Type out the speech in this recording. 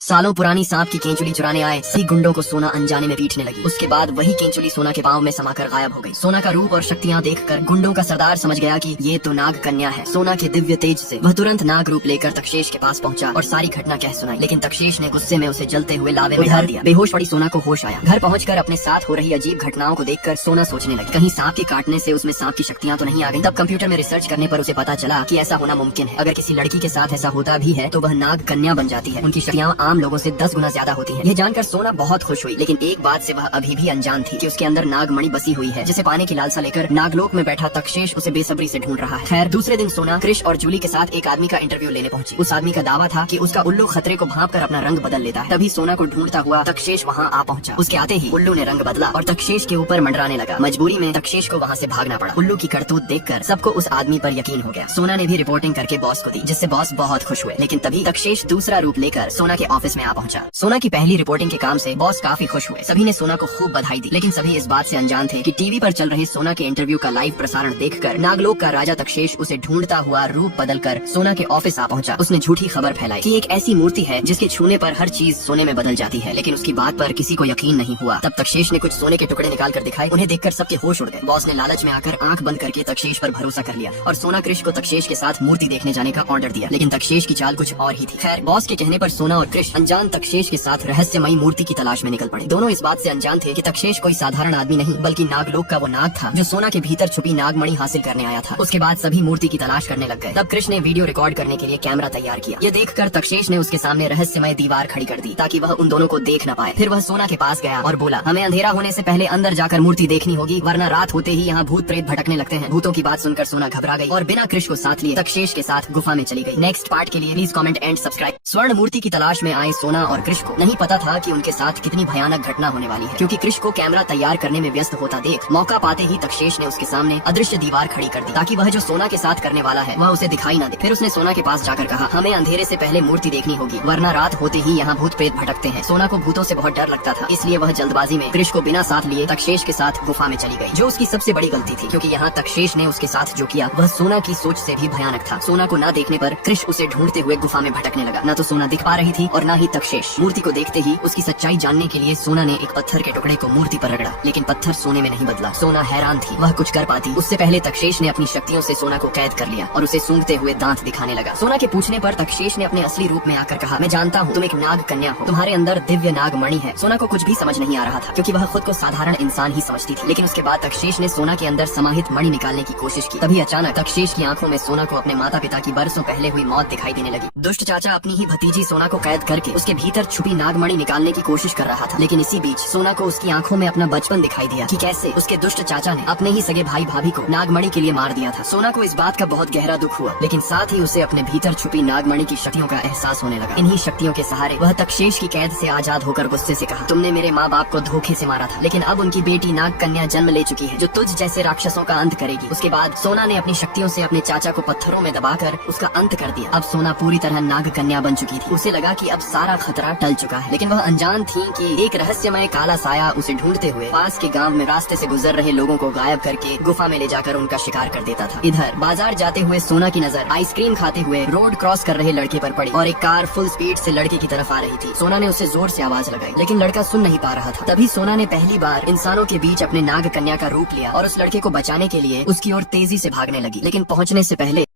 सालों पुरानी सांप की केंचुली चुराने आए सही गुंडों को सोना अनजाने में पीटने लगी। उसके बाद वही केंचुली सोना के पाँव में समाकर गायब हो गई। सोना का रूप और शक्तियाँ देखकर गुंडों का सरदार समझ गया कि ये तो नाग कन्या है। सोना के दिव्य तेज से वह तुरंत नाग रूप लेकर तक्षेश के पास पहुंचा और सारी घटना कह सुनाई। लेकिन तक्षेश ने गुस्से में उसे जलते हुए लावे में डाल दिया। बेहोश पड़ी सोना को होश आया। घर पहुंचकर अपने साथ हो रही अजीब घटनाओं को देखकर सोना सोचने लगी, कहीं सांप के काटने से उसमें सांप की शक्तियाँ तो नहीं आ गई। तब कंप्यूटर में रिसर्च करने पर उसे पता चला कि ऐसा होना मुमकिन है। अगर किसी लड़की के साथ ऐसा होता भी है तो वह नाग कन्या बन जाती है। उनकी शक्तियाँ आम लोगों से 10 गुना ज्यादा होती है। यह जानकर सोना बहुत खुश हुई, लेकिन एक बात से वह अभी भी अनजान थी कि उसके अंदर नागमणि बसी हुई है, जिसे पाने की लालसा लेकर नागलोक में बैठा तक्षेश उसे बेसब्री से ढूंढ रहा है। खैर, दूसरे दिन सोना क्रिश और जूली के साथ एक आदमी का इंटरव्यू लेने पहुंची। उस आदमी का दावा था कि उसका उल्लू खतरे को भांप कर अपना रंग बदल लेता है। तभी सोना को ढूंढता हुआ तक्षेश वहाँ आ पहुंचा। उसके आते ही उल्लू ने रंग बदला और तक्षेश के ऊपर मंडराने लगा। मजबूरी में तक्षेश को वहाँ से भागना पड़ा। उल्लू की करतूत देखकर सबको उस आदमी पर यकीन हो गया। सोना ने भी रिपोर्टिंग करके बॉस को दी, जिससे बॉस बहुत खुश हुए। लेकिन तभी तक्षेश दूसरा रूप लेकर सोना के ऑफिस में आ पहुंचा। सोना की पहली रिपोर्टिंग के काम से बॉस काफी खुश हुए। सभी ने सोना को खूब बधाई दी, लेकिन सभी इस बात से अनजान थे कि टीवी पर चल रहे सोना के इंटरव्यू का लाइव प्रसारण देखकर नागलोक का राजा तक्षेश उसे ढूंढता हुआ रूप बदलकर सोना के ऑफिस आ पहुंचा। उसने झूठी खबर फैलाई कि एक ऐसी मूर्ति है जिसके छूने पर हर चीज सोने में बदल जाती है, लेकिन उसकी बात पर किसी को यकीन नहीं हुआ। तब तक्षेश ने कुछ सोने के टुकड़े निकाल कर दिखाए। उन्हें देखकर सबके होश उड़ गए। बॉस ने लालच में आकर आंख बंद करके तक्षेश पर भरोसा कर लिया और सोना क्रिश को तक्षेश के साथ मूर्ति देखने जाने का ऑर्डर दिया। लेकिन तक्षेश की चाल कुछ और ही थी। खैर, बॉस के कहने पर सोना और क्रिश अनजान तक्षेश के साथ रहस्यमयी मूर्ति की तलाश में निकल पड़े। दोनों इस बात से अनजान थे कि तक्षेश कोई साधारण आदमी नहीं, बल्कि नागलोक का वो नाग था जो सोना के भीतर छुपी नागमणि हासिल करने आया था। उसके बाद सभी मूर्ति की तलाश करने लग गए। तब कृष्ण ने वीडियो रिकॉर्ड करने के लिए कैमरा तैयार किया। ये देखकर तक्षेश ने उसके सामने रहस्यमय दीवार खड़ी कर दी ताकि वह उन दोनों को देख न पाए। फिर वह सोना के पास गया और बोला, हमें अंधेरा होने से पहले अंदर जाकर मूर्ति देखनी होगी, वरना रात होते ही यहाँ भूत प्रेत भटकने लगते हैं। भूतों की बात सुनकर सोना घबरा गई और बिना कृष्ण को साथ लिए तक्षेश के साथ गुफा में चली गई। नेक्स्ट पार्ट के लिए प्लीज कमेंट एंड सब्सक्राइब। स्वर्ण मूर्ति की तलाश में आए सोना और कृष्ण को नहीं पता था कि उनके साथ कितनी भयानक घटना होने वाली है, क्योंकि कृष्ण को कैमरा तैयार करने में व्यस्त होता देख मौका पाते ही तक्षेश ने उसके सामने अदृश्य दीवार खड़ी कर दी ताकि वह जो सोना के साथ करने वाला है वह उसे दिखाई न दे। फिर उसने सोना के पास जाकर कहा, हमें अंधेरे से पहले मूर्ति देखनी होगी, वरना रात होते ही यहाँ भूत प्रेत भटकते हैं। सोना को भूतों से बहुत डर लगता था, इसलिए वह जल्दबाजी में कृष्ण को बिना साथ लिए तक्षेश के साथ गुफा में चली गई, जो उसकी सबसे बड़ी गलती थी, क्योंकि यहाँ तक्षेश ने उसके साथ जो किया वह सोना की सोच से भी भयानक था। सोना को न देखने पर कृष्ण उसे ढूंढते हुए गुफा में भटकने लगा। न तो सोना दिख पा रही थी और न ही तक्षेश। मूर्ति को देखते ही उसकी सच्चाई जानने के लिए सोना ने एक पत्थर के टुकड़े को मूर्ति पर रगड़ा, लेकिन पत्थर सोने में नहीं बदला। सोना हैरान थी, वह कुछ कर पाती उससे पहले तक्षेश ने अपनी शक्तियों से सोना को कैद कर लिया और उसे सूंघते हुए दांत दिखाने लगा। सोना के पूछने पर तक्षेश ने अपने असली रूप में आकर कहा, मैं जानता हूँ तुम एक नाग कन्या हो, तुम्हारे अंदर दिव्य नागमणि है। सोना को कुछ भी समझ नहीं आ रहा था, क्योंकि वह खुद को साधारण इंसान ही समझती थी। लेकिन उसके बाद तक्षेश ने सोना के अंदर समाहित मणि निकालने की कोशिश की। तभी अचानक तक्षेश की आंखों में सोना को अपने माता पिता की बरसों पहले हुई मौत दिखाई देने लगी। दुष्ट चाचा अपनी ही भतीजी सोना को कैद करके उसके भीतर छुपी नागमणि निकालने की कोशिश कर रहा था। लेकिन इसी बीच सोना को उसकी आंखों में अपना बचपन दिखाई दिया कि कैसे उसके दुष्ट चाचा ने अपने ही सगे भाई भाभी को नागमणि के लिए मार दिया था। सोना को इस बात का बहुत गहरा दुख हुआ, लेकिन साथ ही उसे अपने भीतर छुपी नागमणि की शक्तियों का एहसास होने लगा। इन्हीं शक्तियों के सहारे वह तक्षेश की कैद से आजाद होकर गुस्से से कहा, तुमने मेरे माँ बाप को धोखे से मारा था, लेकिन अब उनकी बेटी नाग कन्या जन्म ले चुकी है जो तुझ जैसे राक्षसों का अंत करेगी। उसके बाद सोना ने अपनी शक्तियों से अपने चाचा को पत्थरों में दबाकर उसका अंत कर दिया। अब सोना पूरी तरह नाग कन्या बन चुकी थी। उसे लगा कि अब सारा खतरा टल चुका है, लेकिन वह अनजान थी कि एक रहस्यमय काला साया उसे ढूंढते हुए पास के गांव में रास्ते से गुजर रहे लोगों को गायब करके गुफा में ले जाकर उनका शिकार कर देता था। इधर बाजार जाते हुए सोना की नजर आइसक्रीम खाते हुए रोड क्रॉस कर रहे लड़के पर पड़ी और एक कार फुल स्पीड से लड़के की तरफ आ रही थी। सोना ने उसे जोर से आवाज लगाई, लेकिन लड़का सुन नहीं पा रहा था। तभी सोना ने पहली बार इंसानों के बीच अपने नाग कन्या का रूप लिया और उस लड़के को बचाने के लिए उसकी ओर तेजी से भागने लगी, लेकिन पहुँचने से पहले